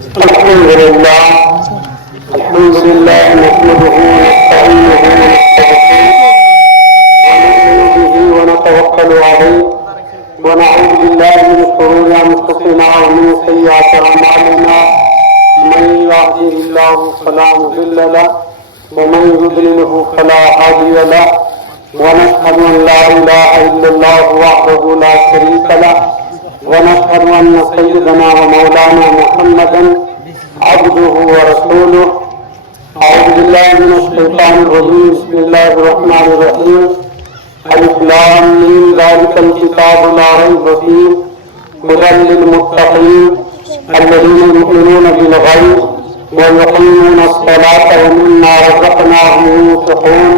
الحمد لله نحمده ونستعينه ونؤمن به ونتوكل عليه ونعوذ بالله من شرور انفسنا ومن سيئات اعمالنا من يهده الله فلا مضل له ومن يضلله فلا هادي له ونشهد ان لا اله الا الله وحده لا شريك له ونشهد ان سيدنا ومولانا محمدا عبده ورسوله. اعوذ بالله من الشيطان الرجيم. بسم الله الرحمن الرحيم. الف لام میم ذلك الكتاب لا ريب فيه هدى للمتقين الذين يؤمنون بالغيب ويقيمون الصلاة ومما رزقناهم ينفقون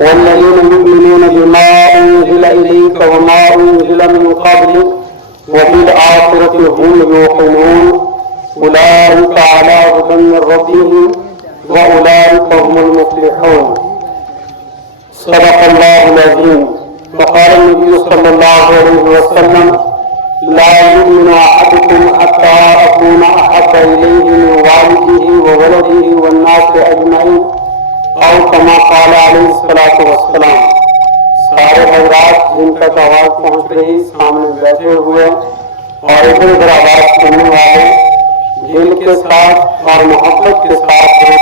والذين يؤمنون بما أنزل إليك وما أنزل من قبلك وبالآخرة هم يوقنون أولئك على هدى من ربهم وأولئك هم المفلحون. صدق الله العظيم. وقال النبي صلى الله عليه وسلم لا يؤمن أحدكم حتى أكون أحب إليه من والده وولده والناس أجمعين أو كما قال عليه الصلاة والسلام. سارے حضرات جن تک آواز پہنچ رہی سامنے بیٹھے ہوئے اور ادھر ادھر آواز سننے والے دل کے ساتھ اور محبت کے ساتھ کریں.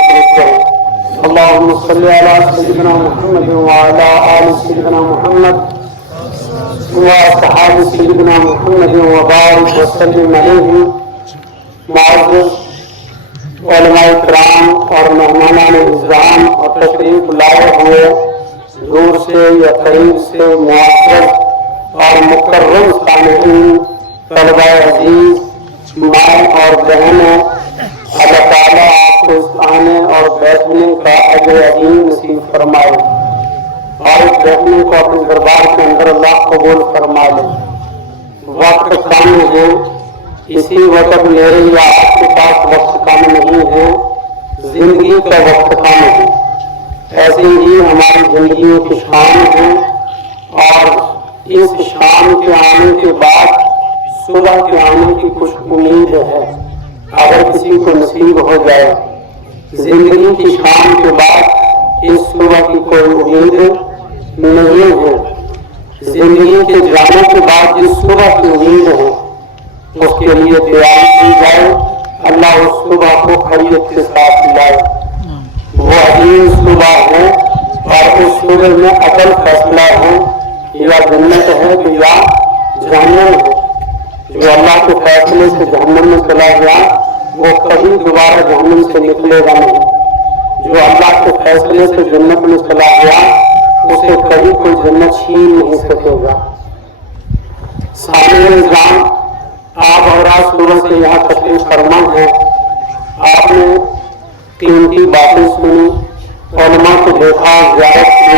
اللهم صل على سيدنا محمد وعلى آل سيدنا محمد وأصحاب سيدنا محمد وبارك وسلم عليه. معزز علماء کرام اور مہمانان اعظام اور تشریف لائے ہوئے دور سے یا قریب سے معزز اور مکرم سامعین، طلبہ عزیز، ماں اور بہنیں، اللہ تعالیٰ آپ کو اس آنے اور بیٹھنے کا اجر عظیم نصیب فرمائے اور اس بیٹھنے کو اپنے دربار کے اندر اللہ قبول فرما لے. وقت کم ہے، اسی وقت میرے یا آپ کے پاس وقت کم نہیں ہے، زندگی کا وقت کم ہے. ایسے ہی ہماری زندگیوں کی شان ہے اور اس شام کے آنے کے بعد صبح کے آنے کی کچھ امید ہے اگر کسی کو نصیب ہو جائے. زندگی کی شام کے بعد اس صبح کی کوئی امید نہیں ہے. زندگی کے جانے کے بعد جس صبح کی امید ہے اس کے لیے تیاری کی جائے. اللہ اس صبح کو خیریت کے ساتھ لائے. وہ عظیم صبح ہے اور اس صبح میں اصل فیصلہ ہے یا جنت ہے کہ یا جہنم ہے. جو اللہ کے فیصلے سے جہنم میں چلا گیا وہ کبھی دوبارہ جہنم سے نکلے گا نہیں. جو اللہ کے فیصلے سے جنت میں چلا گیا اسے کبھی کوئی جنت چھین نہیں سکے گا. سامعین نظام، آپ اور آج صبح سے یہاں تشریف فرما ہے. آپ نے قیمتی باتیں سنی، علماء کو دیکھا، زیارت کی،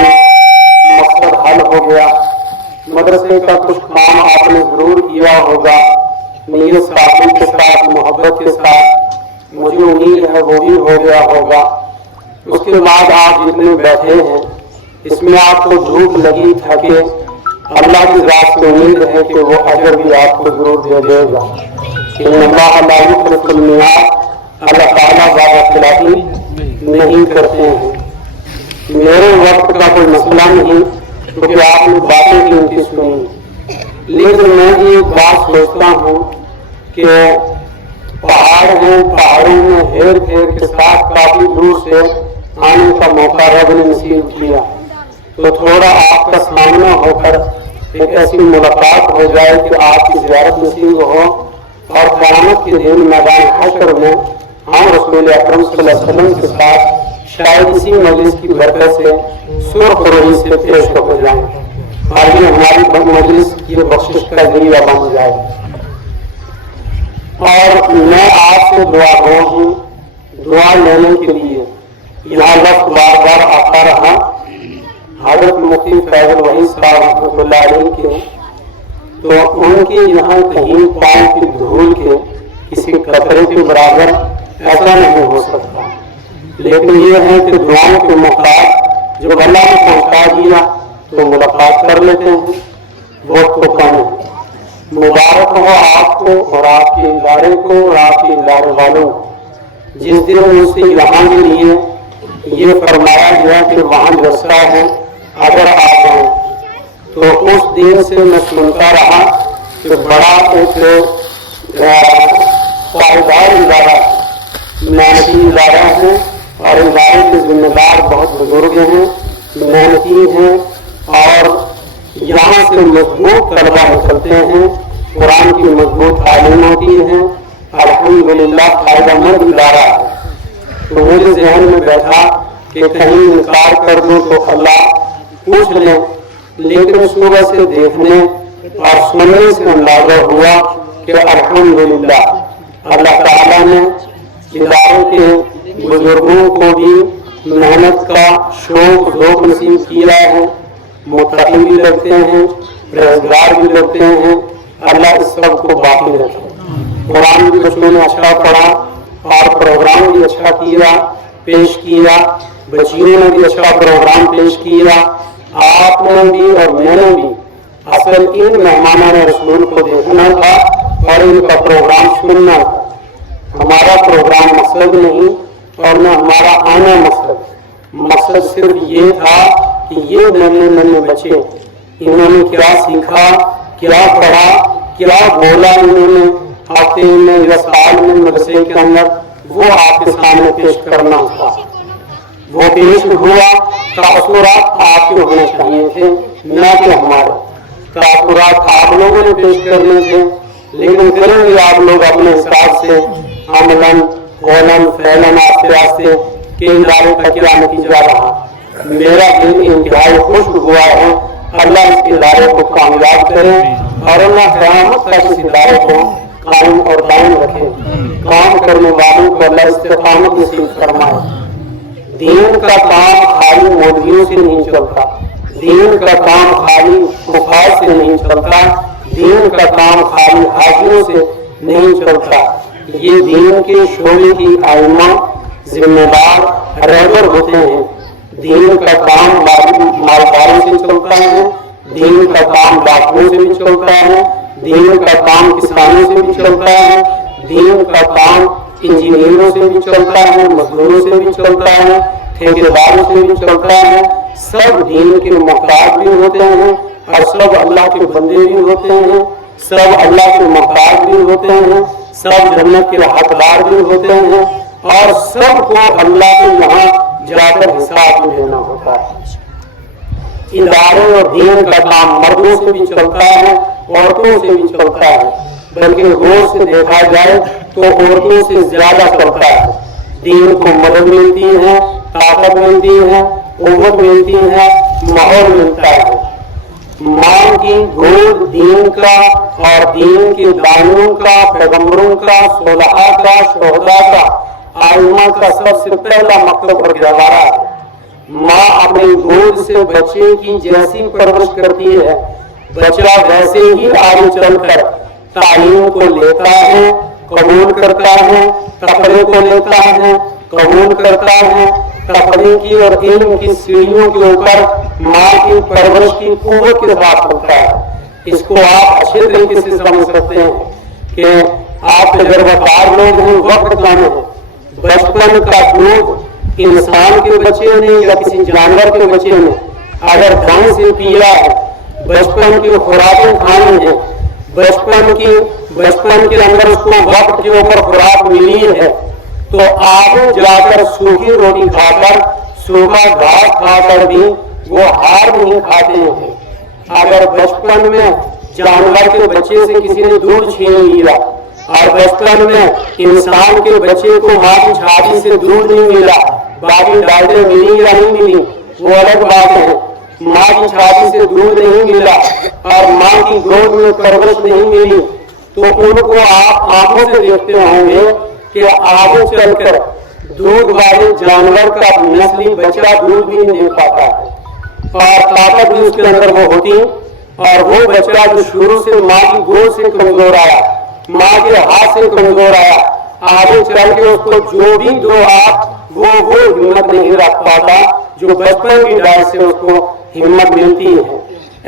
مقصد حل ہو گیا. مدرسے کا کچھ کام آپ نے ضرور کیا ہوگا نیت صافی کے ساتھ، محبت کے ساتھ. مجھے امید ہے وہ بھی ہو گیا ہوگا. اس کے بعد آپ جتنے بیٹھے ہیں اس میں آپ کو بھوک لگی تھا کہ اللہ کی ذات سے امید ہے کہ وہ اجر بھی آپ کو ضرور دے دے گا. اللہ لا یخلف المیعاد، اللہ تعالیٰ وعدہ خلافی نہیں کرتے ہیں. میرے وقت کا کوئی مسئلہ نہیں کیونکہ آپ نے باتیں کی ان کی سنی، لیکن میں بھی ایک بات سوچتا ہوں کہ پہاڑ ہیں، پہاڑوں میں ہیر پھیر کے ساتھ کافی دور سے آنے کا موقع رب نے نصیب کیا تو تھوڑا آپ کا سامنا ہو کر ایک ایسی ملاقات ہو جائے کہ آپ کی زیارت نصیب ہو اور قیامت کے دن میدان حشر میں ہم رسول اکرم صلی اللہ علیہ وسلم کے ساتھ شاید اسی مجلس کی برکت سے سرخ روی سے پیش ہو جائیں اور یہ ہماری مجلس کی بخشش کا ذریعہ بن جائے. اور میں آپ سے دعا گو ہوں دعا لینے کے لیے. یہاں لفظ بار بار آتا رہا حضرت مفتی فیض الوحید صاحب رحمۃ اللہ علیہ کے، تو ان کی یہاں کہیں پاؤں کی دھول کے کسی قطرے کے برابر ایسا نہیں ہو سکتا. لیکن یہ ہے کہ دعاؤں کے موقع جب اللہ نے پہنچا دیا تو ملاقات کر لیتے ہیں. وقت تو کم ہے मुबारक हो आपको और आपके इदारे को और आपके इदारे वालों को। जिस दिन मुझसे यहाँ के लिए ये फरमाया गया कि वहाँ जलसा है, अगर आप जाएं, तो उस दिन से मैं सुनता रहा कि बड़ा एक पायदार इदारा, मेहनती इदारा है और इदारे के जिम्मेदार बहुत बुजुर्ग हैं, मेहनती हैं और यहाँ से मजबूत तलबा निकलते हैं, कुरान की मजबूत तालीम होती है। अल्हम्दुलिल्लाह फायदेमंद इदारा है। तो मुझे जहन में बैठा कि कहीं इनकार कर दूं तो अल्लाह पूछ लें, लेकिन सुबह से देखने और सुनने से अंदाजा हुआ कि अल्हम्दुलिल्लाह अल्लाह ताला ने इदारों के बुजुर्गों को भी मेहनत का शौक ज़ौक़ नसीब किया है। मुत्तकी भी लगते हैं, परहेज़गार भी लगते हैं। अल्लाह इस सब को बाकी रखे। कुरान भी बच्चों ने अच्छा पढ़ा और प्रोग्राम भी अच्छा किया, पेश किया। बच्चियों ने भी अच्छा प्रोग्राम पेश किया। आपने भी और मैंने भी असल इन मेहमानों रसूल को देखना था और इनका प्रोग्राम सुनना था। हमारा प्रोग्राम मकसद नहीं और न हमारा आना मकसद सिर्फ ये था कि ये नन्हे बच्चे इन्होंने क्या सीखा, क्या पढ़ा, क्या बोला इन्होंने हफ्ते में या साल में मदरसे के अंदर, वो आपके सामने पेश करना था। वो पेश हुआ, तासुरात आपके होने चाहिए थे, न कि हमारे। तासुरात आप लोगों ने पेश करने थे, लेकिन करेंगे आप लोग अपने हिसाब से अमलन कौलन फैलन आस्ते आस्ते के इदारे का क्या नतीजा रहा। मेरा दिल इंतहाई खुश हुआ है। अल्लाह इस इदारे को कामयाब करे और अल्लाह क़यामत तक इस इदारे को कायम और दायम रखे। काम करने वालों को अल्लाह इस्तिक़ामत नसीब फरमाए। दीन का काम खाली मौलवियों से नहीं चलता, दीन का काम खाली कुफार से नहीं चलता, दीन का काम खाली हाजियों से नहीं चलता। ये दीन के शोले की आइमा जिम्मेदार रहबर होते हैं। दीन का काम मालदारों से चलता है, दीन का काम डॉक्टरों से भी चलता है, दीन का काम किसानों से भी चलता है, दीन का काम इंजीनियरों से भी चलता है, मजदूरों से भी चलता है, ठेकेदारों से भी चलता है। सब दीन के मुहताज भी होते हैं और सब अल्लाह के बंदे भी होते हैं, सब अल्लाह के मुहताज भी होते हैं, सब जन्नत के हकदार भी होते हैं और सबको अल्लाह के यहाँ जाकर हिसाब भी देना होता है। इदारे और दीन का काम मर्दों से भी चलता है, औरतों से भी चलता है, बल्कि गौर से देखा जाए तो औरतों से ज्यादा चलता है। दीन को मदद मिलती है, ताकत मिलती है, कुव्वत मिलती है, माहौल मिलता है। मां की गोद दीन का और दीन के दानियों का, पैगंबरों का, सोलहा का, शोहदा का, आइमा का सबसे पहला मकसद और गवारा है। माँ अपनी गोद से बच्चे की जैसी परवरिश करती है, बच्चा वैसे ही आगे चलकर तालीम को लेता है, कबूल करता है, तकवे को लेता है, कबूल करता है। तकवे की और इल्म की सीढ़ियों के ऊपर माँ की परवरिश की कुव्वत के साथ होता है। इसको आप अच्छे तरीके से समझ सकते हैं कि आप तजर्बाकार लोग हैं, वक्त जाने हैं। बचपन का दूध इंसान के बच्चे ने या किसी जानवर के बच्चे ने अगर ढंग से पिया है, बचपन की खुराकें खानी है, बचपन के अंदर उसको वक्त के ऊपर खुराक मिली है, तो आगे जाकर सूखी रोटी खाकर, सूखा घास खाकर भी वो हार नहीं खाते हैं। अगर बचपन में जानवर के बच्चे से किसी ने दूध छीन लिया और बचपन में इंसान के बच्चे को माँ की छाती से दूध नहीं मिला, बाकी डायरें मिली या नहीं मिली वो अलग बात है। माँ की छाती से दूध नहीं मिला और माँ की गोद में परवरिश नहीं मिली, तो उनको आप आंखों से देखते होंगे कि आगे चलकर दूध वाले जानवर का नस्ली बच्चा दूध भी नहीं पाता है और ताकत भी उसके अंदर वो होती, और वो बच्चा जो शुरू से माँ की गोद से कमजोर आया, माँ के हाथ से कमजोर आया, आगे चल के उसको जो भी दो आप वो हिम्मत नहीं रख पाता जो बचपन की डाय से उसको हिम्मत मिलती है।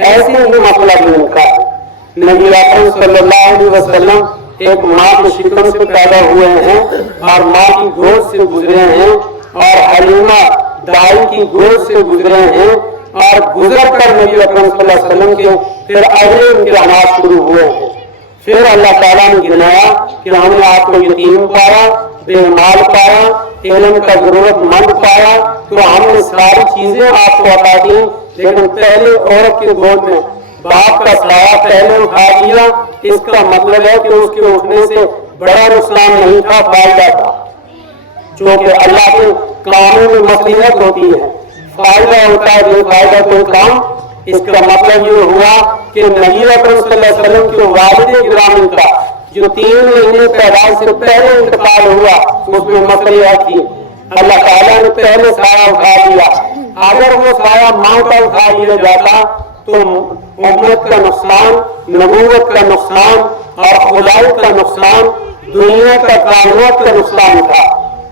ऐसे ही मसला भी उनका है। नबी अकरम सल्लल्लाहु अलैहि वसल्लम एक माँ के शिकम से पैदा हुए हैं और माँ की गोद से गुजरे हैं, और हलीमा दाई की गोद से गुजरे हैं, और गुजर कर नबी अकरम सल्लल्लाहु अलैहि वसल्लम के फिर अगले इम्तिहानात शुरू हुए हैं। फिर अल्लाह ताला ने गिनाया कि हमने आपको यतीम पाया, बेमाल पाया, इल्म का जरूरतमंद पाया, तो हमने सारी चीजें आपको अता दी, लेकिन पहले औरत की गोद में बाप का साया पहले उठा दिया। इसका मतलब है कि उसके उठने से बड़ा नुकसान नहीं था, फायदा था। क्योंकि अल्लाह के कामों में मसलियत होती है, फायदा होता है, बेफायदा कोई काम। इसका मतलब ये हुआ कि नबी अकरम सल्लल्लाहु अलैहि वसल्लम के वालिद गिरामी का जो 3 महीने पैदाइश से पहले इंतकाल हुआ, उसमें मसलियत थी। अल्लाह ताला ने पहले साया उठा दिया। अगर वो साया माँ का उठा लिया जाता तो उम्मत का नुकसान, नबूवत का नुकसान और खुदाई का नुकसान, दुनिया का कायनात का नुकसान था।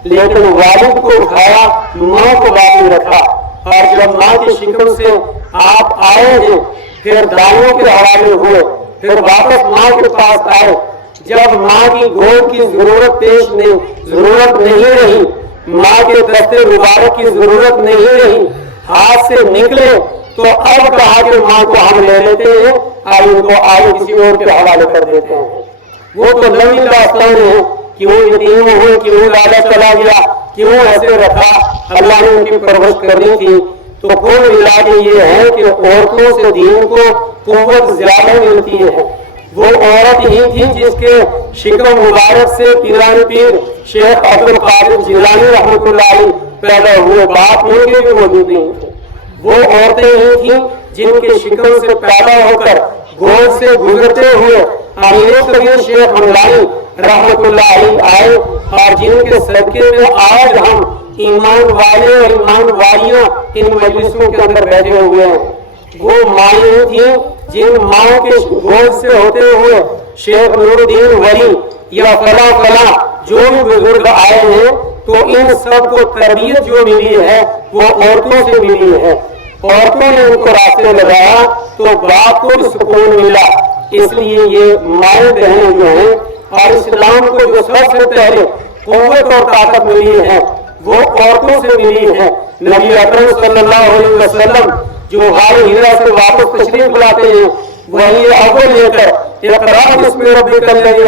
लेकिन वालिद को उठाया, माँ को बाकी रखा, और जब माँ की शिकम से आप आए हैं, फिर दानों के हवाले हुए, फिर वापस माँ के पास आए। जब माँ की गोद की जरूरत नहीं रही, माँ के दस्ते मुबारक की जरूरत नहीं रही, हाथ से निकले, तो अब कहा कि माँ को हम ले लेते हैं और उनको आगे किसी और के हवाले कर देते हैं। वो तो लंबी दास्तान है, क्यों यतीम हुए, क्यों लाला चला गया, क्यों ऐसे रखा, अल्लाह ने उनकी परवरिश करनी थी। तो कुल मिला के ये है कि औरतों से दीन को कुव्वत ज्यादा मिलती है। वो औरत ही थी जिसके शिकम मुबारक से पीरानी पीर शेख अब्दुल कादिर जिलानी रहमतुल्लाह अलैह पैदा हुए, बाप उनके भी मौजूद नहीं थे। वो औरतें ही थी जिनके शिकम से पैदा होकर गोद से गुजरते हुए अमीर कबीर शेख हमलानी रहमतुल्लाह अलैह आए, और जिनके सदके में आज हम ईमान वाले और ईमान वालियां इन मजलिसों के अंदर बैठे हुए हैं। वो माएँ थी जिन माओ के गोद से होते हुए शेख नूरुद्दीन वली या फला जो भी बुजुर्ग आए हैं, तो इन सबको तरबियत जो मिली है वो औरतों से मिली है। औरतों ने उनको रास्ते लगाया तो बाप को भी सुकून मिला। इसलिए ये माएँ बहनें जो हैं, और इस्लाम को जो सबसे पहले कुव्वत और ताकत मिली है वो औरतों से मिली है। नबी अकरम सल्लल्लाहु अलैहि वसल्लम जो गार हिरा से वापस तशरीफ लाते हैं, वही अव्वल लेकर इक़रा बिस्मि रब्बिकल लज़ी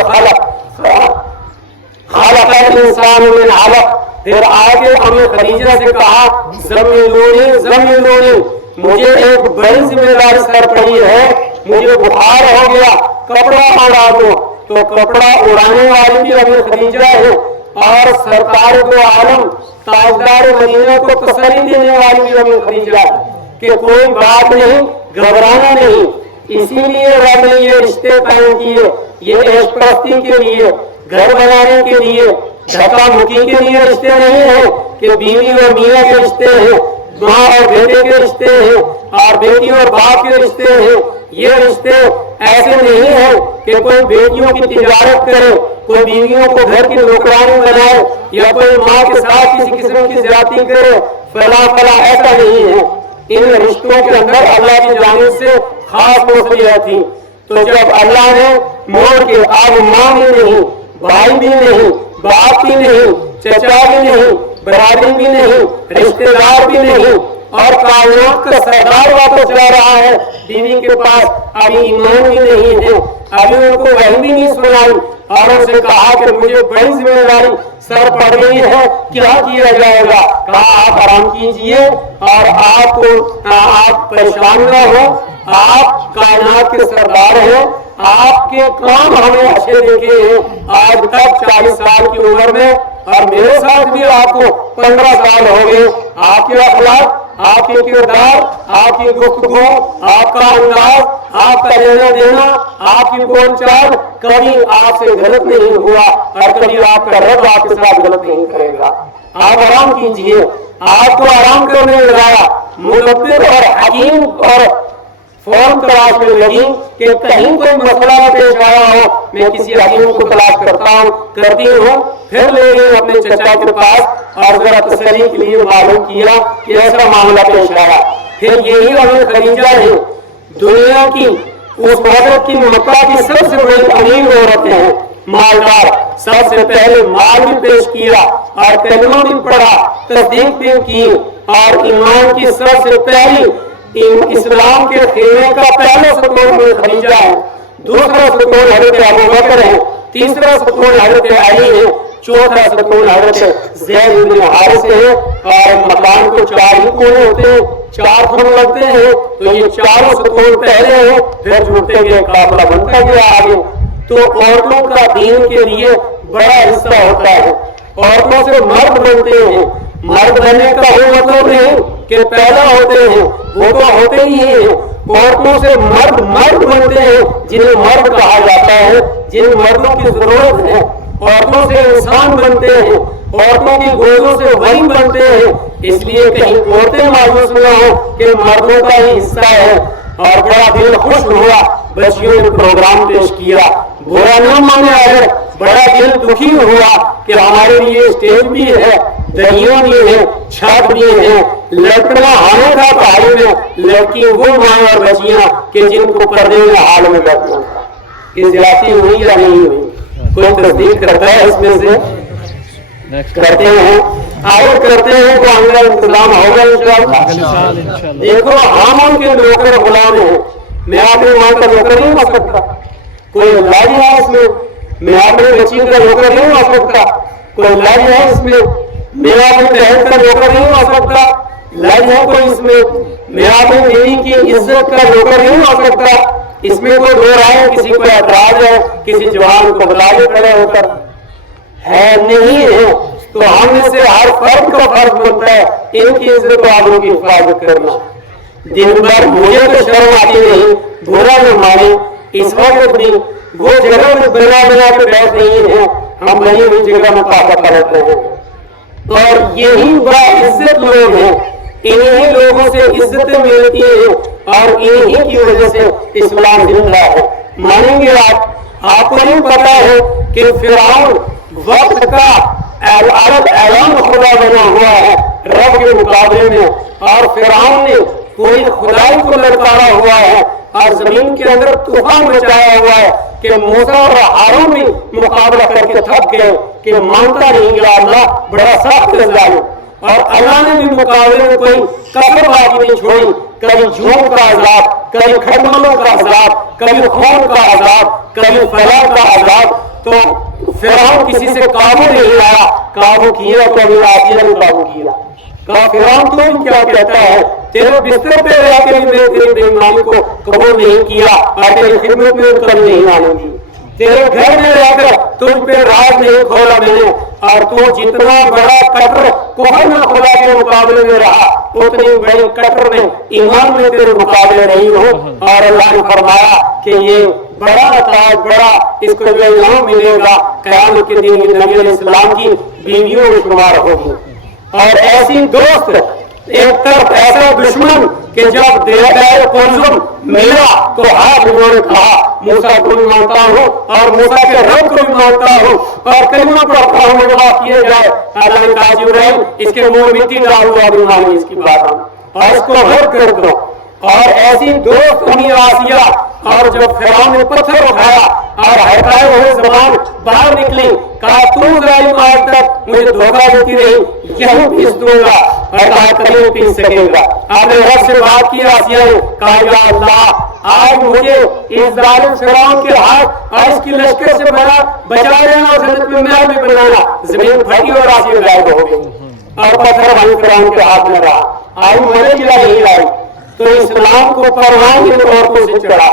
खलक़ल इंसान मिन अलक़, फिर आगे अम्मे खदीजा से कहा ज़म्मिलूनी, मुझे एक बड़ी जिम्मेदारी सर पड़ी है, मुझे बुखार हो गया, कपड़ा उड़ा दो। तो कपड़ा उड़ाने वाली भी अम्मे खदीजा है, और सरकार दो आलम ताजदार मदीना को तसल्ली देने वाली भी अम्मे खदीजा है कि कोई बात नहीं, घबराना नहीं। इसीलिए रब ने ये रिश्ते कायम किए, ये ऐशप्रस्ती के लिए, घर बनाने के लिए, धक्का मुक्की के लिए रिश्ते नहीं है कि बीवी और मियाँ के रिश्ते हैं, माँ और बेटे के रिश्ते हैं, और बेटी और बाप के रिश्ते हैं। ये रिश्ते ऐसे नहीं है कि कोई बेटियों की तिजारत करे, कोई बीवियों को घर की नौकरानी बनाए, या कोई माँ के साथ किसी किस्म की ज्यादती करे, फला ऐसा नहीं है। इन रिश्तों के अंदर अल्लाह की जानिब से खास मौसूलियत थी। तो जब अल्लाह ने मोड़ के अब माँ भी नहीं, भाई भी नहीं, बाप भी नहीं, चचा भी नहीं, बरादरी भी नहीं, रिश्तेदार भी नहीं, और कायनात का सरदार वापस जा रहा है बीवी के पास, अभी ईमान भी नहीं है, अभी उनको वही भी नहीं सुनाई, और उनसे कहा कि मुझे बड़ी जिम्मेदारी सर पड़ गई है, क्या किया जाएगा। कहा आप आराम कीजिए और आप परेशान न हो, आप कायनात के सरदार हैं, आपके काम हमने अच्छे देखे हैं आज तक 40 साल की उम्र में, और मेरे साथ भी आपको 15 साल हो गए। आपके अखलाक, आपके किरदार, आपकी गुफ्तगू, आपका अंदाज, आपका लेना देना, आपकी बोलचाल कभी आपसे गलत नहीं हुआ, और कभी आपका रब आपके साथ गलत नहीं करेगा। आप आराम कीजिए, आपको आराम करने लगाया। मुदब्बिर और हकीम और फौरन तलाश में लगी कि कहीं कोई मसला पेश आया हो, मैं किसी हकीम को तलाश करती हूँ। फिर ले गए अपने चचा के पास और जरा तसल्ली के लिए मालूम किया कि ऐसा मामला पेश आया। फिर यही अम्मे खदीजा है दुनिया की उस औरत की मक्का की सबसे बड़ी अमीर औरत है, मालदार। सबसे पहले माल भी पेश किया और कलमा भी पढ़ा, तस्दीक भी की और ईमान की सबसे पहली इस्लाम के खेमे का पहला सतून खदीजा है, दूसरा सतून हजरत अबू बकर है, तीसरा सतून हजरत अली है, चौथा सतून हजरत ज़ैद इब्न हारिस है। और मकान को 4 ही कोने होते हैं, 4 खंड लगते हैं, तो ये चारों सतून पहले हैं, फिर जुड़ते गए काफिला बनता गया आगे। तो औरतों का दीन के लिए बड़ा हिस्सा होता है। औरतों से मर्द बनते हैं, मर्द बनने का वो मतलब नहीं कि पैदा होते हैं, वो तो होते ही हैं। औरतों से मर्द मर्द बनते हैं जिन्हें मर्द कहा जाता है, जिन मर्दों की जरूरत है। औरतों से इंसान बनते हैं, औरतों की गोदों से वही बनते हैं। इसलिए कहीं औरतें मायूस न हो कि मर्दों का ही हिस्सा है। और बड़ा दिल खुश हुआ, बच्चियों ने प्रोग्राम पेश किया, बुरा न माने अगर, बड़ा दिल दुखी हुआ कि हमारे लिए स्टेज भी है, दरिया भी है, छत भी है, लड़का हमें था पहाड़ी में, लड़की वो माँ और बच्चियां कि जिनको पर्दे में हाल में बैठना था। ये ज्यादती हुई या नहीं हुई? कोई तस्दीक करता है इसमें से? करते हैं, आगे करते हैं तो हमारा इंतजाम होगा इंशाअल्लाह। देखो हम उनके नौकर गुलाम हैं, मैं अपनी माँ का नौकर नहीं हो सकता, कोई लाज है इसमें? मैं अपने बच्ची का नौकर नहीं हो सकता, कोई लाज है इसमें? मैं अपनी बहन का नौकर नहीं हो सकता, लाज है कोई इसमें? मैं अपनी बीवी की इज्जत का नौकर नहीं हो सकता, इसमें कोई दो राय? किसी को ऐतराज है? किसी जवान को बुला के खड़े होकर है नहीं है? तो हम में से हर फर्द का फर्ज बनता है इनकी इज्जत और आबरू की हिफाजत करना। दिन भर मुझे तो शर्म आती नहीं, बुरा न माने, इस वक्त भी वो जगह में बना बना के बैठ रही है, हम बनी हुई जगह में पापा करते हैं। और यही बड़ा इज्जत लोग हैं, इन्हीं लोगों से इज्जतें मिलती हैं और इन्हीं की वजह से इस्लाम जिंदा है। मानेंगे आपको नहीं पता है कि फिरौन वक्त का अरब ऐलान खुदा बना हुआ है रब के मुकाबले में, और फिरौन ने पूरी खुदाई को ललकारा हुआ है और जमीन के अंदर तूफान मचाया हुआ है कि मूसा और हारून भी मुकाबला करके थक गए कि मानता नहीं गया अल्लाह बड़ा सख्त जालिम। और अल्लाह ने भी मुकाबले में कोई कसर बाकी नहीं छोड़ी, कभी झूम का अजाब, कभी खटमलों का अजाब, कभी खून का अजाब, कभी फलाह का अजाब। तो फिरौन किसी से काबू नहीं आया, काबू किया तो अभी आखिर में काबू किया। कहा फिरौन तुम क्या कहता है, तेरे बिस्तर पे रह के भी मैंने तेरी बेईमानी को कबूल नहीं किया और तेरी खिदमत में कभी नहीं आनेगी। तेरे घर में रहकर तुझ पे राज नहीं खोला मैंने, और तू जितना बड़ा कटर कोहर में खुदा के मुकाबले में रहा, उतनी बड़ी कटर में ईमान में तेरे मुकाबले नहीं हो। और अल्लाह ने फरमाया कि ये बड़ा ताज, बड़ा इसको जो इनाम मिलेगा क़यामत के दिन नबी अलैहिस्सलाम की बीवियों में शुमार होगी। और ऐसी दोस्त, एक तरफ ऐसा दुश्मन कि जब कुलजुम मिला तो हाथ उन्होंने कहा मूसा को भी मानता हूँ और मूसा के रब को भी मानता हूँ और कलिमा पढ़ता हूँ जवाब किए जाए। अल्लाह ने कहा जिब्राइल इसके मुंह में मिट्टी डालो और मानी इसकी बात और इसको हर कर दो। और ऐसी दोस्त हुई आसिया, और जब फिरौन ने पत्थर उठाया और हटाए हुए जबान बाहर निकली, कहा तू जालिम आज तक मुझे धोखा देती रही, यही पीस दूंगा, और कहा कभी नहीं पीस सकेगा। आपने रब से बात की आसिया ने, कहा या अल्लाह आज मुझे इस जालिम फिरौन के हाथ और इसकी लश्कर से बचा लेना, जन्नत में महल में बनाना। जमीन फटी और आसिया गायब हो गई और पत्थर वहीं फिरौन के हाथ में रहा। आई मरे गिरा नहीं लाई। तो इस्लाम को परवान इन औरतों से चढ़ा।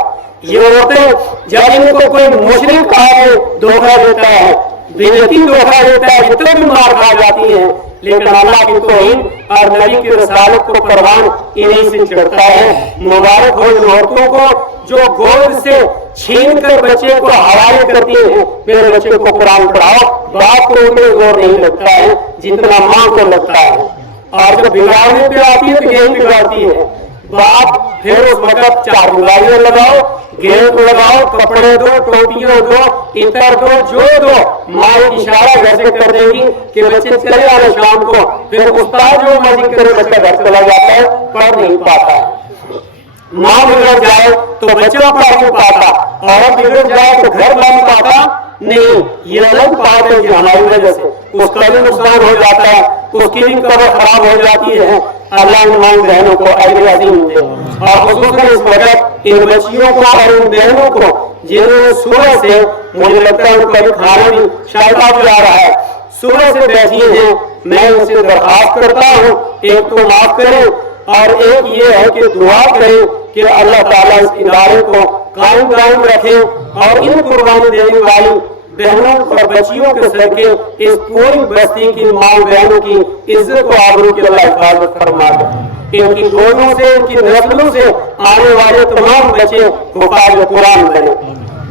ये औरतें जब इनको कोई मुशरिक आगे धोखा देता है, बेइज्जती धोखा देता है, इतने भी मार खा जाती है, लेकिन अल्लाह की तौहीन और नबी की रसालत को परवान इन्हीं से चढ़ता है। मुबारक हो इन औरतों को जो गोद से छीन कर बच्चे को हवाले करती है। मेरे बच्चे को कुरान पढ़ाओ, बाप को उतने जोर नहीं लगता है जितना माँ को लगता है। और जब बिगाड़ने पे आती है तो यही बिगाड़ती है बाप। फिर उस वक्त 4 बुराइयां लगाओ, गेट लगाओ, कपड़े दो, टोपियां दो, इतर दो, जो दो, माँ इशारा वैसे कर देगी कि बच्चे चले आए शाम को। फिर उस्ताद जो मर्जी करे बच्चा घर चला जाता है, पढ़ नहीं पाता है। माँ बिगड़ जाए तो बच्चा पढ़ नहीं पाता, औरत बिगड़ जाए तो घर बन पाता नहीं। ये अलग बात है कि हमारी वजह से उसका भी नुकसान हो जाता है, उसकी भी कब्र खराब हो जाती है। अल्लाह इन माँ बहनों को अजर अजीम दे, और खुसूसन इस वक्त इन बच्चियों को और इन बहनों को जिन्होंने सुबह से, मुझे लगता है उनका भी खाना भी शायद आप जा रहा है, सुबह से बैठी हैं। मैं उनसे दरखास्त करता हूँ, एक तो माफ करें और एक ये है कि दुआ करें कि अल्लाह ताला इस इदारे को कायम रखे और इन कुर्बानी देने वाली बहनों और बच्चियों के सदके इस पूरी बस्ती की माँ बहनों की इज्जत को आबरू की अल्लाह हिफाजत फरमा दे। इनकी गोदों से, इनकी नस्लों से आने वाले तमाम बच्चे हुफाज कुरान बने।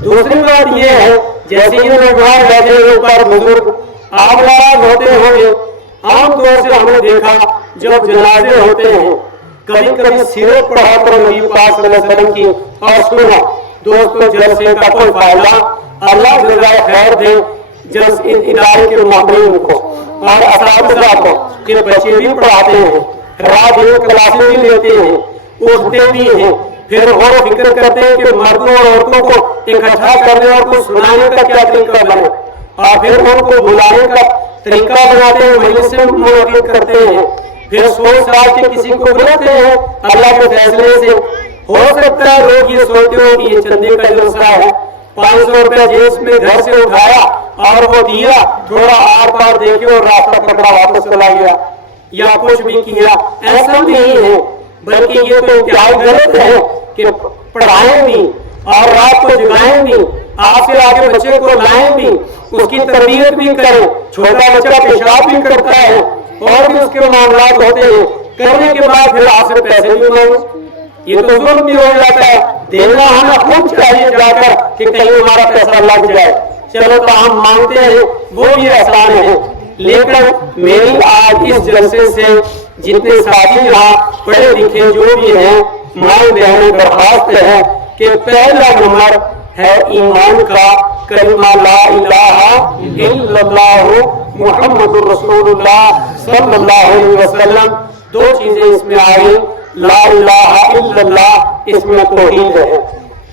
दूसरी बात ये है, जैसे ये नौजवान बैठे हुए ऊपर बुजुर्ग आप नाराज होते होंगे, आमतौर से हमने देखा जब जनाजे होते हैं कभी कभी सीरत पढ़ा करो नबी पाक सल्लल्लाहु अलैहि वसल्लम की और सुनो। दोस्तों, जलसे का कोई फायदा, अल्लाह जज़ाए खैर दे जस इन इदारे के मामून को और असातिज़ा को कि बच्चे भी पढ़ाते हैं, रात दिन क्लासें भी लेते हैं, उठते भी हैं, फिर गौर फिक्र करते हैं कि मर्दों और औरतों को इकट्ठा करने और कुछ सुनाने का क्या तरीका बने, और फिर उनको बुलाने का तरीका बनाते हैं, मजलिस से मुनक़िद करते हैं, फिर सोच साल के किसी को बुलाते हैं अल्लाह के फैसले से। हो सकता है लोग ये सोचते हो कि ये चंदे का जलसा है, 500 रुपया जेब में घर से उठाया और वो दिया, थोड़ा आर पार देखे और रास्ता पकड़ा वापस चला गया या कुछ भी किया। ऐसा नहीं है, बल्कि ये तो इंतहाई गलत है कि पढ़ाएं भी और रात को जगाएं भी, आपसे आगे बच्चे को लाएं भी, उसकी तरबियत भी करें। छोटा बच्चा पेशाब भी करता है और भी उसके मामलात होते हैं, करने के बाद फिर आपसे पैसे भी मांगे, ये तो जुल्म भी हो जाता है। देना हमें खुद चाहिए जाकर कि कहीं हमारा पैसा लग जाए, चलो तो हम मांगते हैं, वो भी आसान है। लेकिन मेरी आज इस जलसे से जितने साथी यहाँ पढ़े लिखे जो भी हैं, माँ बहनें, दरखास्त है कि पहला नंबर है ईमान का कलिमा ला इलाहा इल्लल्लाहु मुहम्मदुर रसूलुल्लाह सल्लल्लाहु अलैहि वसल्लम। दो चीजें इसमें आई, ला इलाहा इल्लल्लाह इसमें तौहीद है,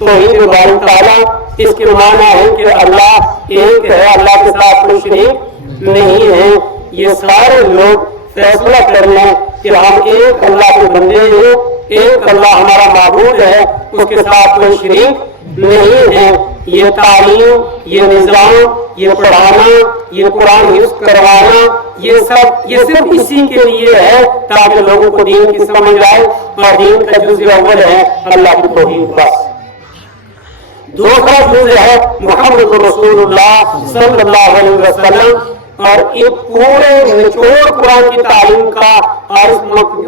तौहीद बारी ताला, इसके माना है कि अल्लाह एक है, अल्लाह के साथ कोई शरीक नहीं है। ये सारे लोग फैसला कर लें कि हम एक अल्लाह के बंदे हैं, एक अल्लाह हमारा माबूद है, उसके साथ कोई शरीक नहीं है। ये तालीम, ये निजाम, ये पढ़ाना, ये कुरान हिफ्ज़ करवाना, ये सब ये सिर्फ इसी के लिए है ताकि लोगों को दीन की समझ आए, और दीन का जुज़ अव्वल है अल्लाह की तौहीद। बस दूसरा जुज़ है मुहम्मद रसूलुल्लाह सल्लल्लाहु अलैहि वसल्लम, और ये पूरे निचोड़ कुरान की तालीम का और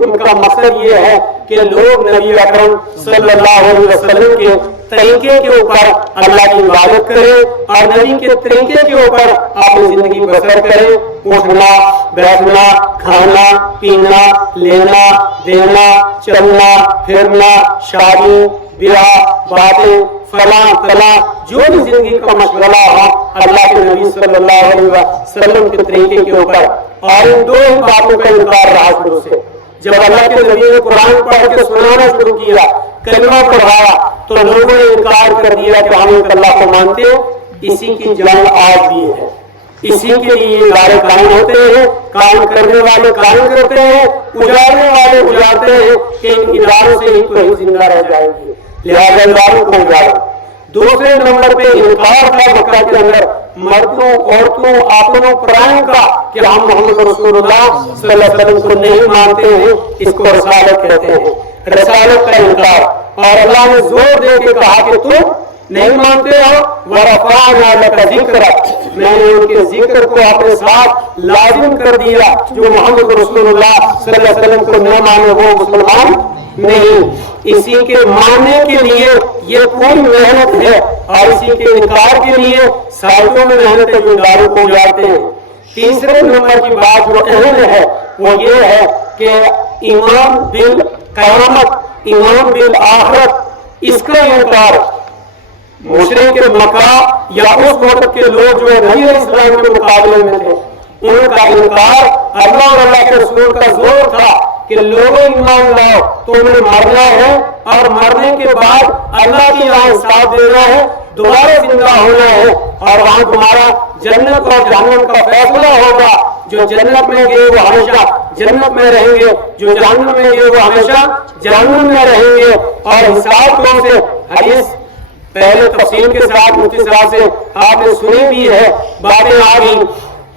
उनका मकसद ये है कि लोग नबी अकरम सल्लल्लाहु अलैहि वसल्लम के तरीके के ऊपर अल्लाह की इबादत करें और नबी के तरीके के ऊपर अपनी जिंदगी बसर करें। उठना, बैठना, खाना, पीना, लेना, देना, चलना, फिरना, शादी, ब्याह, बातें, फला तला, जो भी जिंदगी का मशगला हो अल्लाह के नबी सल्लल्लाहु अलैहि वसल्लम के तरीके के ऊपर। और इन दो बातों का इनकार रहा शुरू से। जब अल्लाह के नबी ने कुरान पढ़ के सुनाना शुरू किया, कलमा पढ़ाया, तो लोगों ने इनकार कर दिया कि हम एक अल्लाह को मानते हैं। इसी की जंग आज भी है, इसी के लिए इदारे कायम होते हैं, कायम करने वाले कायम करते हैं, उजाड़ने वाले उजाड़ते हैं कि इन इदारों से ही तो ही जिंदा रह जाएंगे, लिहाजा इदारों को उजाड़ो। दूसरे नंबर पे इनकार था मक्का के अंदर मर्दों, औरतों, अपनों, परायों का कि हम मोहम्मद रसूलुल्लाह सल्लल्लाहु अलैहि वसल्लम को नहीं मानते हैं, इसको रसालत कहते हैं, रसालत का इनकार। और अल्लाह ने जोर दे के कहा कि तुम नहीं मानते हो, वरफ़अना लका ज़िक्रक, मैंने उनके जिक्र को अपने साथ लाजिम कर दिया। जो मोहम्मद रसूलुल्लाह सल्लल्लाहु अलैहि वसल्लम को न माने वो मुसलमान नहीं। इसी के मानने के लिए ये पूरी मेहनत है और इसी के इनकार के लिए सालों में मेहनत है, जो इदारों को उजाड़ते हैं। तीसरे नंबर की बात जो अहम है वो ये है कि ईमान बिल क़यामत, ईमान बिल आखिरत, इसका इनकार मुशरिक मक्का या उस वक्त के लोग जो नबी इस्लाम के मुकाबले में थे, उनका इनकार अल्लाह और अल्लाह के रसूल का जोर था कि लोगों ईमान लाओ, तुम्हें मरना है اور مرنے کے بعد اللہ کے یہاں حساب دینا ہے، دوبارہ زندہ ہونا ہے، اور وہاں تمہارا جنت اور جہنم کا فیصلہ ہوگا۔ جو جنت میں گئے وہ ہمیشہ جنت میں رہیں گے، جو جہنم میں گئے وہ ہمیشہ جہنم میں رہیں گے۔ اور حساب کون سے؟ حدیث پہلے تفصیل کے ساتھ مفتی صاحب سے آپ نے سنی بھی ہے، باتیں آ گئی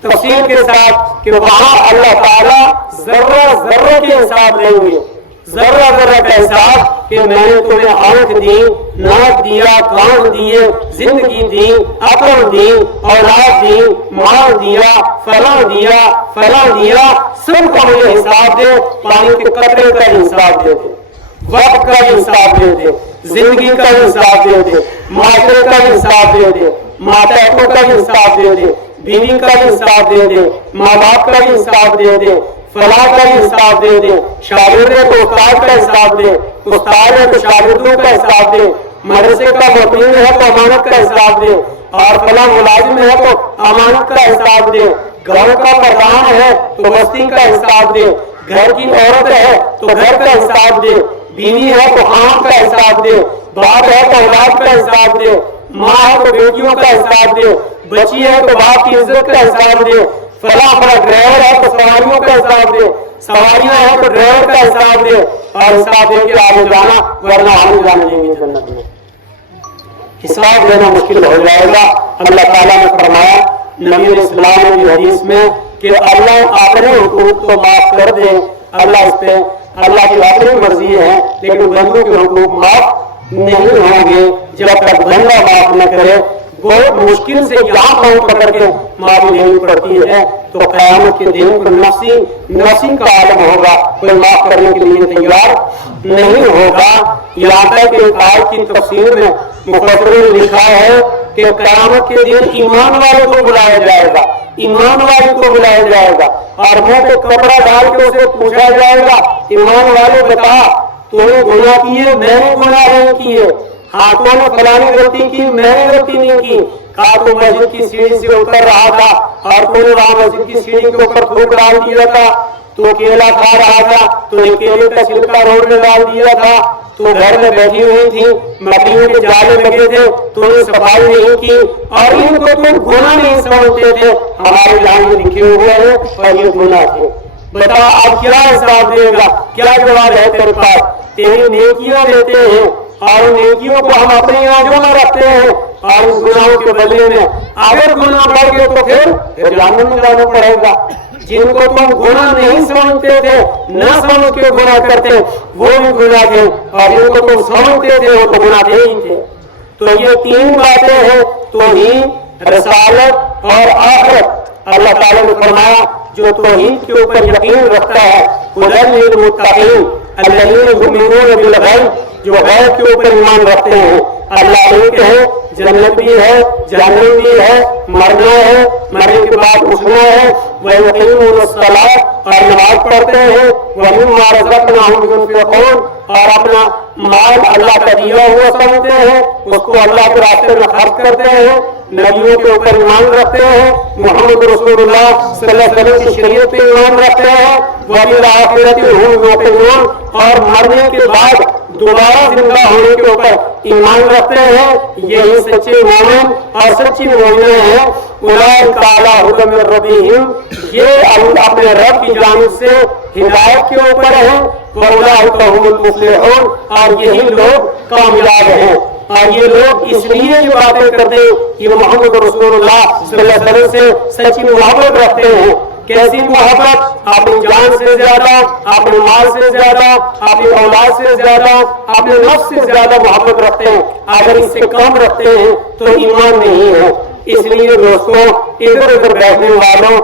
تفصیل کے ساتھ کہ وہاں اللہ تعالیٰ ذرہ ذرہ کے حساب لیں گے، ذرہ ذرہ کا حساب کہ میں نے تمہیں آنکھ دی، ناک دیا، کان دیے، زندگی دی، عقل دی، اولاد دی، مال دیا، فلاں دیا، فلاں دیا، سب کا مجھے حساب دے۔ پانی کے قطرے کا حساب دے دے، وقت کا حساب دے دے، زندگی کا حساب دے دے، معاشرے کا حساب دے دے، ماتحتوں کا حساب دے دے، بیوی کا حساب دے دے، ماں باپ کا حساب دے دے، فلاح کا حساب دے دے، شاگرد ہے تو استاد کا حساب دے، استاد ہے تو شاگردوں کا حساب دے، مدرسے کا وکیل ہے تو امانت کا حساب دے، اور فلاں ملازم ہے تو امانت کا حساب دے، گھر کا پردھان ہے تو بستی کا حساب دے، گھر کی عورت ہے تو گھر کا حساب دے، بیوی ہے تو آم کا حساب دے، باپ ہے تو اولاد کا حساب دے، ماں ہے تو بیٹیوں کا حساب دے، بچی ہے تو باپ کی عزت کا حساب دے، فلاں بڑا ڈرائیور ہے تو سواریوں کا حساب دے، سواریاں ہیں تو ڈرائیور کا حساب دے، اور حساب دے کے آگے جانا، ورنہ ہم جانے دیں گے جنت میں۔ حساب دینا مشکل ہو جائے گا۔ اللہ تعالیٰ نے فرمایا نبی علیہ السلام کی حدیث میں کہ اللہ اپنے حقوق کو معاف کر دے، اللہ اس پہ اللہ کی اپنی مرضی ہے، لیکن بندوں کے حقوق معاف نہیں ہوں گے جب تک بندہ معاف نہ کرے۔ بہت مشکل سے یہاں پاؤں پکڑ کے معافی نہیں پڑتی ہے، تو قیامت کے دن کو نفسی کا عالم ہوگا، کوئی معاف کرنے کے لیے تیار نہیں ہوگا۔ یہاں تک کہ آیت کی تفسیر میں مفسرین نے لکھا ہے کہ قیامت کے دن ایمان والے کو بلایا جائے گا، ایمان والے کو بلایا جائے گا، اور منہ پہ کپڑا ڈال کے اسے پوچھا جائے گا ایمان والے بتا تو نے گناہ کیے؟ میں نے گناہ نہیں کیے۔ ہاتھوں نے فلانی غلطی کی؟ میں نے غلطی نہیں کی۔ کہا تو مسجد کی سیڑھی سے اتر رہا تھا اور تو نے وہاں مسجد کی سیڑھی کے اوپر تھوک ڈال دیا تھا، تو کیلا کھا رہا تھا تو نے کیلے کا چھلکا روڈ میں ڈال دیا تھا، تو گھر میں بیٹھی ہوئی تھی، مکڑیوں کے جالے لگے تھے، تو نے صفائی نہیں کی، اور ان کو تم گناہ نہیں سمجھتے تھے، ہمارے یہاں یہ لکھے ہوئے ہیں اور یہ گناہ تھے۔ بتا اب کیا حساب دے گا؟ کیا جواب ہے تیرے پاس؟ تیری نیکیاں دیتے ہیں اور نیکیوں کو ہم اپنی آنکھوں میں رکھتے ہیں، اور اس گناہوں کے بدلے میں اگر گناہ بڑھ گئے تو پھر جہنم میں جانا پڑے گا۔ جن کو تم گناہ نہیں سمجھتے تھے، نہ سمجھ کے گناہ کرتے، وہ بھی گناہ تھے، اور جن کو تم سمجھتے تھے وہ تو گناہ تھے ہی تھے۔ تو یہ تین باتیں ہیں، توحید، رسالت اور آخرت۔ اللہ تعالیٰ نے فرمایا جو توحید کے اوپر یقین رکھتا ہے، ہدی للمتقین الذین یؤمنون بالغیب، جو غیب کے اوپر ایمان رکھتے ہیں، اللہ ایک ہے، جنت بھی ہے، جہنم بھی ہے، مرنا ہے، مرنے کے بعد اٹھنا ہے، وَيُقِيمُونَ الصَّلَاةَ، اور نماز پڑھتے ہیں، وَمِمَّا رَزَقْنَاهُمْ يُنْفِقُونَ، اور اپنا مال اللہ کا دیا ہوا سمجھتے ہیں، اس کو اللہ کے راستے میں خرچ کرتے ہیں، نبیوں کے اوپر ایمان رکھتے ہیں، محمد رسول اللہ صلی اللہ علیہ وسلم کی شریعت پہ ایمان رکھتے ہیں، وَبِالْآخِرَةِ هُمْ يُوقِنُونَ، اور مرنے کے بعد دوبارہ زندہ ہونے کے اوپر ایمان رکھتے ہیں۔ یہی سچے مومن اور سچی مومنیں ہیں۔ اولئک علی ھدی من ربہم، یہ اپنے رب کی جانب سے ہدایت کے اوپر ہیں، واولئک ھم المفلحون، اور یہی لوگ کامیاب ہیں۔ اور یہ لوگ اس لیے یہ باتیں کرتے ہیں کہ وہ محمد رسول اللہ صلی اللہ علیہ وسلم سے سچی محبت رکھتے ہیں۔ کیسی محبت؟ اپنی جان سے زیادہ، اپنے مال سے زیادہ، اپنی اولاد سے زیادہ، اپنے نفس سے زیادہ محبت رکھتے ہیں۔ اگر اس سے کم رکھتے ہیں تو ایمان نہیں ہے۔ اس لیے دوستوں، ادھر ادھر بیٹھنے والوں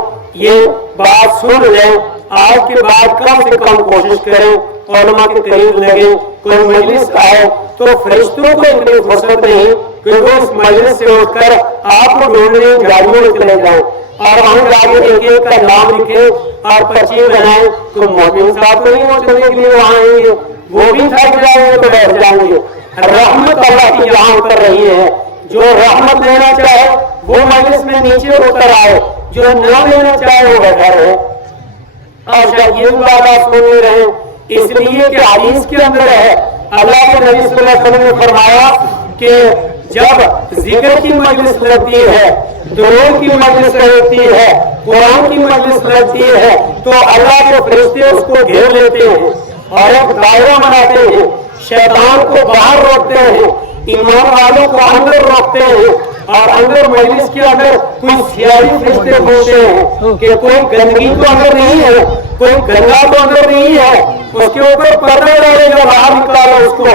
یہ بات سن لیں، آج کے بعد کم سے کم کوشش کریں، علماء کے قریب لگیں، کوئی مجلس آئے تو فرشتوں کو اتنی فرصت نہیں کہ وہ اس مجلس سے اٹھ کر آپ کو ڈھونڈنے گاڑیوں میں چلے جائیں اور وہاں جا کے ایک ایک کا نام لکھے اور پرچی بنائیں، تو مومن صاحب کو نہیں پہنچنے کے لیے وہاں آئیں گے، وہ بھی تھک جائیں گے تو بیٹھ جائیں گے۔ رحمت اللہ کی یہاں اتر رہی ہے، جو رحمت لینا چاہے وہ مجلس میں نیچے اتر آئے، جو نہ لینا چاہے وہ بیٹھا رہے۔ اور شاید یہ بات سننے رہے، اس لیے کہ حدیث کے اندر ہے اللہ کے نبی صلی اللہ علیہ وسلم نے فرمایا کہ جب ذکر کی مجلس لگتی ہے، درود کی مجلس لگتی ہے، قرآن کی مجلس لگتی ہے، تو اللہ کے فرشتے اس کو گھیر لیتے ہیں اور ایک دائرہ بناتے ہیں، شیطان کو باہر روکتے ہیں، ایمان والوں کو اندر روکتے ہیں، اور اندر مجلس کے اندر کوئی سیاہی فرشتے ہوتے ہیں کہ کوئی گندگی تو اندر نہیں ہے، کوئی گندا تو اندر نہیں ہے، اس کے اوپر پردہ ڈالے گا، باہر نکالو اس کو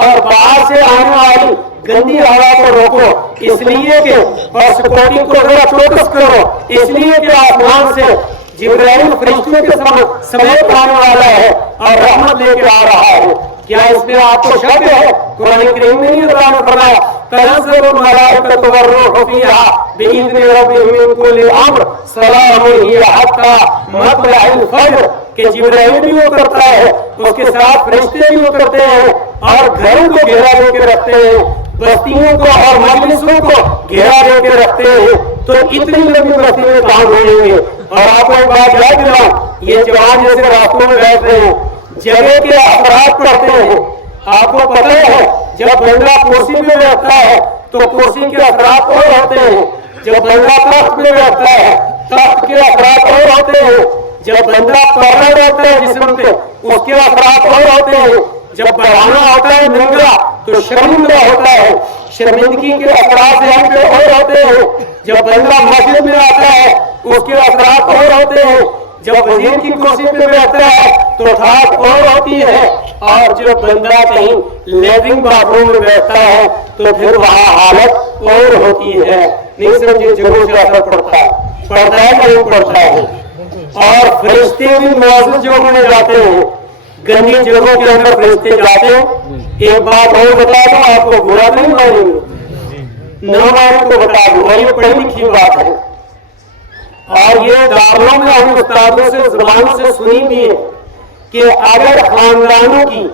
اور باہر سے آنے والی گندی ہوا کو روکو، اس لیے کہ اور سیکورٹی کو ذرا چوکس کرو، اس لیے کہ آسمان سے جبرائیل فرشتے کے سمیت آنے والا ہے اور رحمت لے کے آ رہا ہے۔ کیا اس میں آپ کو شک ہے؟ قرآن کریم میں نہیں اللہ نے فرمایا تنزل الملائکۃ والروح فیہا بإذن ربہم من کل امر سلام ہی حتی مطلع الفجر، کہ جبرائیل بھی اترتا ہے، اس کے ساتھ فرشتے بھی اترتے ہیں اور گھروں کو گھیرا دے کے رکھتے ہیں، بستیوں کو اور مجلسوں کو گھیرا دے کے رکھتے ہیں، تو اتنی لمبی بستی میں کام ہوئیں گے۔ اور آپ کو ایک بات یاد دلاؤں، یہ جوان جیسے راستوں میں بیٹھتے ہیں، جگہ کے اثرات پڑتے ہیں، آپ کو پتہ ہے جب بندہ کرسی پہ بیٹھتا ہے تو کرسی کے اثرات اور ہوتے ہیں، جب بندہ تخت پہ بیٹھتا ہے تخت کے اثرات اور ہوتے ہیں، جب بندہ پڑھا رہتا ہے جسم پہ اس کے اثرات اور ہوتے ہیں، جب بڑھانا ہوتا ہے ننگا تو شرمندہ ہوتا ہے، شرمندگی کے اثرات یہاں پہ اور ہوتے ہیں، جب بندہ مسجد میں آتا ہے اس کے اثرات اور ہوتے ہیں، جب وزیر کی کرسی پہ بیٹھتا ہے تو ٹھاٹ اور ہوتی ہے، اور جب بندہ کہیں لیٹرنگ باتھ روم میں بیٹھتا ہے تو پھر وہاں حالت اور ہوتی ہے۔ نہیں سمجھے جگہوں سے اثر پڑتا ہے نہیں پڑتا ہے، اور فرشتے بھی معزز جگہوں میں جاتے ہیں، گندی جگہوں کے اندر فرشتے جاتے ہیں۔ ایک بات اور بتا دوں، آپ کو برا نہیں مانیں گے، نہ مانیں تو بتا دوں، اور یہ پڑھی لکھی بات ہے، اور یہ داروں میں ہم استادوں سے زبانوں سے سنی بھی ہے کہ اگر خاندانوں کی،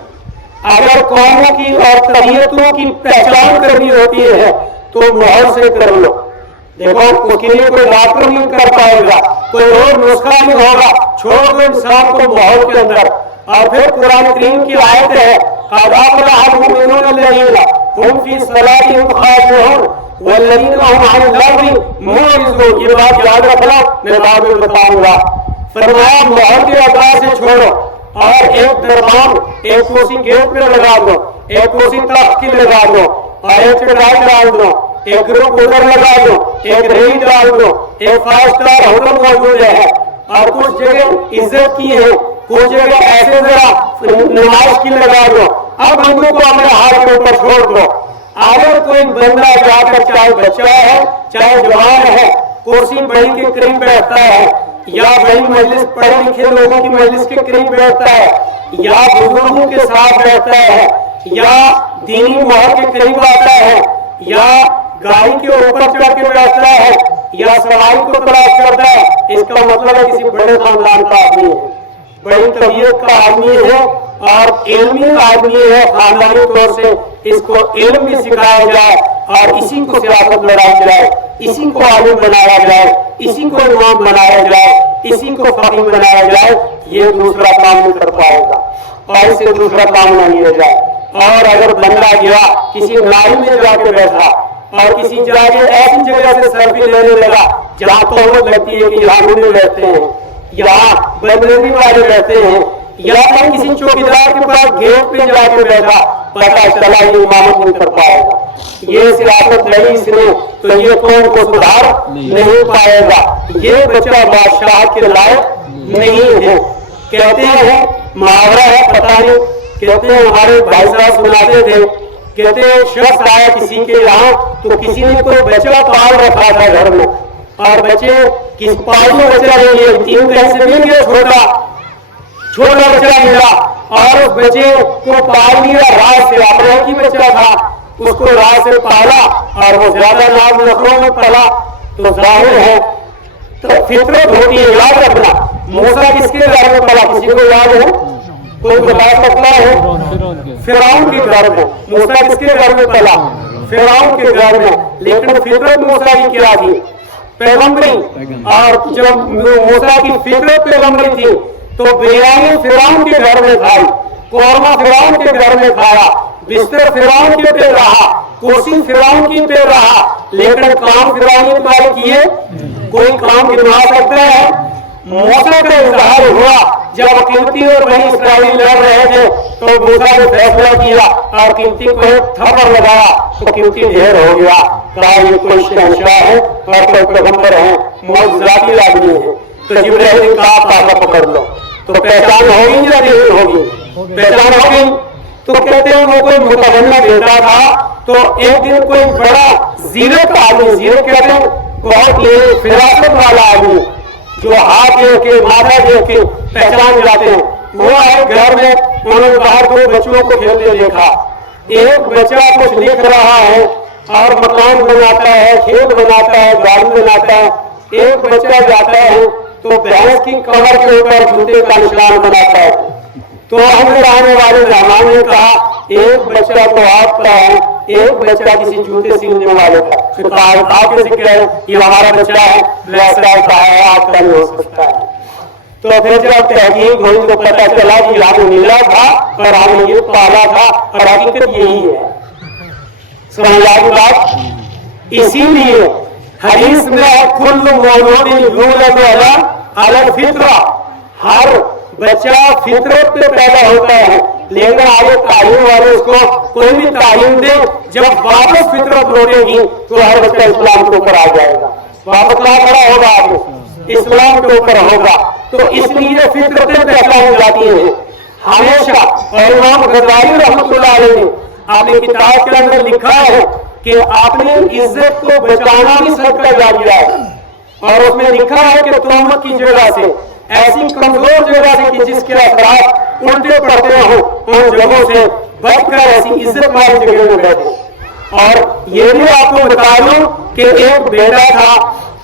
اگر قوموں کی اور طبیعتوں کی پہچان کرنی ہوتی ہے تو ماحول سے کر لو۔ دیکھو اس کے لیے کوئی ڈاکٹر نہیں کر پائے گا، کوئی اور نسخہ نہیں ہوگا، چھوڑ دو انسان کو ماحول کے اندر۔ اور پھر قرآن کریم کی آیت ہے قَدْ أَفْلَحَ الْمُؤْمِنُونَ الَّذِينَ هُمْ فِي صَلَاتِهِمْ خَاشِعُونَ وَالَّذِينَ هُمْ عَنِ اللَّغْوِ مُعْرِضُونَ۔ یہ بات یاد رکھنا، میں بعد میں بتاؤں گا۔ فرمایا ماحول کے اعتبار سے چھوڑو، اور ایک درمان ایک کرسی گیٹ پہ لگا دو، ایک کرسی تخت کی لگا دو، اور ایک چٹائی ڈال دو، ایک گروپ ادھر لگا دو، ایک ریل ڈال دو، ایک 5 اسٹار ہوٹل موجود ہے، اور کچھ جگہ عزت کی ہے، کچھ جگہ ایسے ذرا نمائش کی لگا دو۔ اب بندوں کو اپنے ہاتھ کے اوپر چھوڑ دو۔ اگر کوئی بندہ جا کر چاہے بچہ ہے چاہے جوان ہے کرسی بڑی کے قریب بیٹھتا ہے، یا بڑی مجلس پڑھے لکھے لوگوں کی مجلس کے قریب بیٹھتا ہے، یا بزرگوں کے ساتھ بیٹھتا ہے، یا دینی ماحول کے قریب آتا ہے، یا گاڑی کے اوپر چڑھ کے بیٹھتا ہے، یا سواری کو تلاش کرتا ہے، اس کا مطلب ہے کسی بڑے خاندان کا آدمی ہے، بڑی طبیعت کا آدمی ہے اور علمی آدمی ہے۔ خاندانی طور سے اس کو علم بھی سکھایا جائے اور اسی کو سیاست لڑائی جائے، اسی کو عالم بنایا جائے، اسی کو امام بنایا جائے، اسی کو فقیہ بنایا جائے، یہ دوسرا کام نہیں کر پائے گا اور اس سے دوسرا کام نہ لیا جائے۔ اور اگر بندہ گیا کسی نائی میں جا کے بیٹھا اور کسی جگہ ایسی جگہ سے سیلفی لینے لگا جہاں تہمت لگتی ہے کہ یہاں گنڈے رہتے ہیں، یہاں بدنظری والے رہتے ہیں، یا پھر کسی چوکیدار کے پاس گیٹ پہ جا کے بیٹھا، پتا چلا یہ امامت نہیں کر پائے گا، یہ سیاست لڑی اس نے تو یہ قوم کو سدھار نہیں پائے گا، یہ بچہ بادشاہ کے لائق نہیں ہے۔ کہتے ہیں محاورہ ہے، پتہ نہیں، کہتے ہیں ہمارے بھائی صاحب سناتے تھے، کہتے ہیں شخص آیا کسی کے یہاں تو کسی نے کوئی بچہ پال رکھا تھا گھر میں، اور بچے کس پالتو بچہ لے لیے، 3 کہیں سے مل گیا، چھوٹا بچہ ملا، اور اس بچے کو پال لیا، رات سے اپنا ہی بچہ تھا، اس کو رات سے پالا اور وہ زیادہ ناز نخلوں میں پلا، تو ظاہر ہے تو فطرت ہوتی ہے۔ یاد رکھنا موسیٰ کس کے گھر میں پلا، کسی کو یاد ہے؟ کوئی بتا سکتا ہے؟ فرعون کے گھر میں۔ موسیٰ کس کے گھر میں پلا؟ فرعون کے گھر میں۔ لیکن فطرت موسیٰ کی کیا تھی؟ پیغمبری۔ اور جب موسیٰ کی فطرت پیغمبری تھی تو بریانی فرعون کے گھر میں کھائی، कौरमा फिरौन के घर में खाया, बिस्तर फिरौन के पे रहा, कुर्सी फिरौन की पे रहा, लेकिन काम फिरौन वाले किए? कोई काम गिनवा सकता है? मूसा का इजहार हुआ जब कीमती और बनी इसराइल लड़ रहे थे, तो मूसा ने फैसला किया और कीमती को एक थप्पड़ लगाया तो कीमती ढेर हो गया। कहा ये कोई शहंशाह है और कोई पैगंबर है, मौजूदाती आदमी है। तो जिब्राइल ने कहा ताका पकड़ लो। तो पहचान होगी या नहीं होगी? पहचान होगी। तो कहते हैं वो कोई मुतवन्ना बेटा था, तो एक दिन कोई बड़ा जीरत आदमी, जीरत कहते हैं बहुत ही फिरासत वाला आदमी, जो हाथ देख के माथा देख के पहचान जाते हैं, वो आए घर में। उन्होंने बाहर दो बच्चों को खेलते देखा। एक बच्चा कुछ लिख रहा है और मकान बनाता है, खेत बनाता है, गाड़ी बनाता है। एक बच्चा जाता है तो भैंस की कमर के ऊपर जूते का निशान बनाता है। तो हमने रहने वाले मेहमान ने कहा एक बच्चा तो आपका है, एक बच्चा किसी जूते सीने वाले का। तो आप कैसे कह रहे हैं ये हमारा बच्चा है? वैसा का है, आपका नहीं हो सकता है। तो फिर जब तहकीक हुई तो पता चला कि हमें मिला था और हमने ये पाला था और हकीकत यही है। समझ आई बात? इसीलिए हदीस में कुल्लु मौलूदिन यूलदु अला फितरा, हर बच्चा फितरत पे पैदा होता है, लेकिन आगे तालीम वाले उसको कोई भी तालीम दे, जब वापस फितरत लौटेगी तो हर बच्चा इस्लाम के ऊपर आ जाएगा। वापस क्या खड़ा होगा? आपको इस्लाम के ऊपर होगा। तो इसलिए फितरतें पैदा हो जाती हैं हमेशा। और इमाम गज़ाली रहमतुल्लाह अलैह ने अपनी किताब के अंदर लिखा है कि आपने इज्जत को बचाना भी सदका जारिया है। और उसमें लिखा है कि तोहमत की जगह से, ऐसी कमजोर जगह से कि जिसके असरात उल्टे पड़ते हो, उन जगहों से बचकर ऐसी इज्जत वाली जगह में बैठे। और ये भी आपको बता दूं कि एक बेटा था,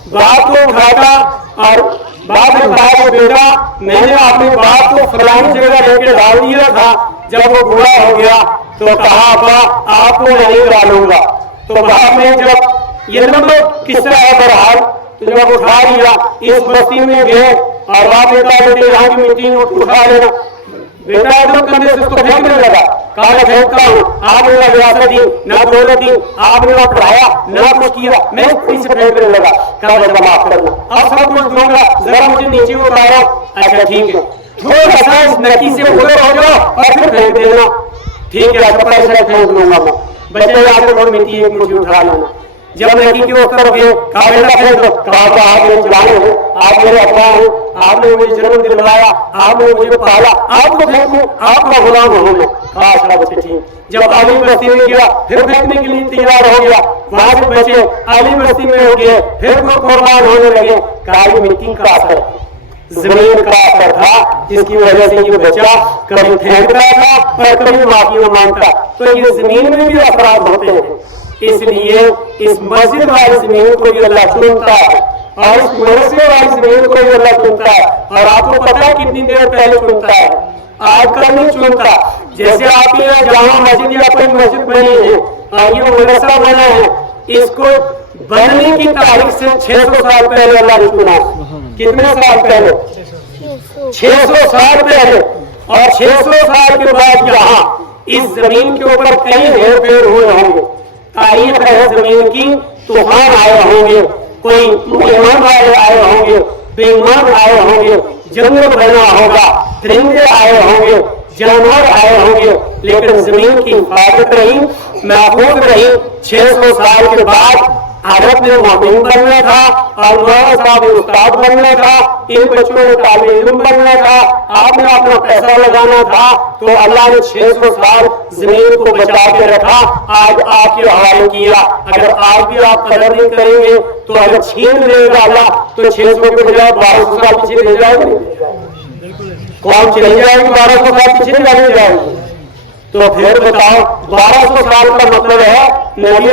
बाप को उठाता और बाप ने कहा कि बेटा मैंने अपने बाप को फलानी जगह लेके डाल दिया था, जब वो बूढ़ा हो गया तो कहा अब्बा आपको नहीं डालूंगा। तो बाप ने जब ये नंबर किस्सा है बहरहाल, तो जब उठा लिया इस बस्ती में गए और बाप ने कहा बेटे यहाँ की मिट्टी उठा लेना। बेटा एकदम कंधे से उसको फेंकने लगा। कहा फेंकता हूँ, आपने ना विरासत दी ना दौलत दी, आपने ना पढ़ाया ना कुछ किया, मैं खुद से फेंकने लगा। कहा बेटा माफ करना, अब सब कुछ दूंगा, जरा मुझे नीचे उतारो। अच्छा ठीक है, थोड़ा सा इस नकी से ऊपर हो जाओ और फिर फेंक देना। ठीक है आपका पैसा फेंक दूंगा मैं। बच्चे आपको थोड़ी मिट्टी एक मुझे उठा लेना। जब नदी की ओर तरफ गए, कहा बेटा फेंक दो। कहा आप मेरे जवान हो, आप मेरे अब्बा हो, आपने मुझे जन्म दिलवाया, आपने मुझे पाला, आपको फेंकूं, आपका गुलाम हूं मैं। कहा अच्छा बच्चे ठीक। जब आली बस्ती में गया फिर फेंकने के लिए तैयार हो गया। वहां से बच्चे आली बस्ती में हो गए, फिर वो कुर्बान होने लगे। कहा ये मिट्टी का असर, जमीन का असर था, जिसकी वजह से ये बच्चा कभी फेंक रहा था और कभी माफी न मांगता। तो ये जमीन में भी असरात होते हैं। इसलिए इस मस्जिद वाली जमीन को भी अल्लाह चुनता है और इस मदरसे वाली जमीन को भी अल्लाह चुनता है। और आपको पता है कितनी देर पहले चुनता है? आजकल नहीं चुनता। जैसे आपके यहाँ जामा मस्जिद या कोई मस्जिद बनी है और ये मदरसा बना है, इसको बनने की तारीख से 600 साल पहले अल्लाह ने चुना। कितने साल पहले? 600 साल पहले। और 600 साल के बाद यहाँ इस जमीन के ऊपर कई हेर फेर हुए होंगे। तारीख है जमीन की, तूफान आए होंगे, कोई ईमान वाले आए होंगे, बेईमान आए होंगे, जंगल बना होगा, परिंदे आए होंगे, जानवर आए होंगे, लेकिन जमीन की हिफाजत रही, महफूज रही। 600 साल के बाद अरब ने मोमिन बनना था और मौलाना साहब उस्ताद बनना था, इन बच्चों ने तालिब इल्म बनना था, आपने अपना पैसा लगाना था। तो अल्लाह ने 600 साल जमीन को बचा के रखा, आज आपके हवाले किया। अगर आज भी आप कदर नहीं करेंगे तो अगर छीन लेगा अल्लाह तो 600 के बजाय 1200 साल पीछे ले जाएंगे। कौन चली जाएगी? 1200 साल पीछे नहीं जाएगी। तो फिर बताओ 1200 साल का मतलब है नबी